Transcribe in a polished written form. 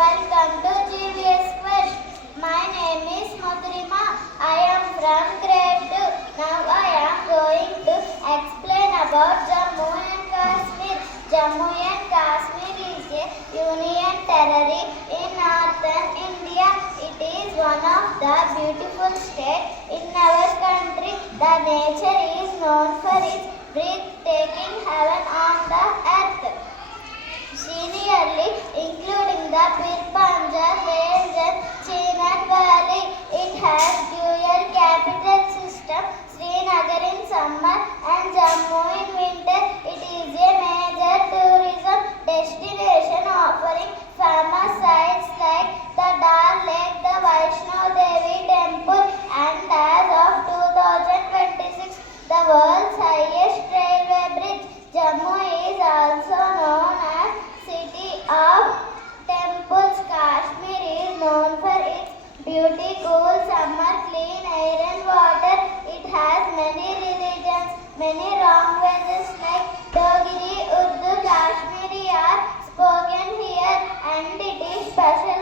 Welcome to GVS Quest. My name is Madhurima. I am from grade 2. Now I am going to explain about Jammu and Kashmir. Jammu and Kashmir is a union territory in northern India. It is one of the beautiful states in our country. The nature is known for its breathtaking heaven on the earth. Seniorly, including the Pir Panjal Range and Chenab Valley, it has dual capital system, Srinagar in summer and Jammu in winter. It is a major tourism destination offering famous sites like the Dal Lake, the Vaishno Devi Temple, and as of 2026, the world's highest railway bridge. Jammu is also known as City of Temples. Kashmir is known for its beauty, cool summer, clean air and water. It has many religions, many languages like Dogri, Urdu, Kashmiri are spoken here, and it is special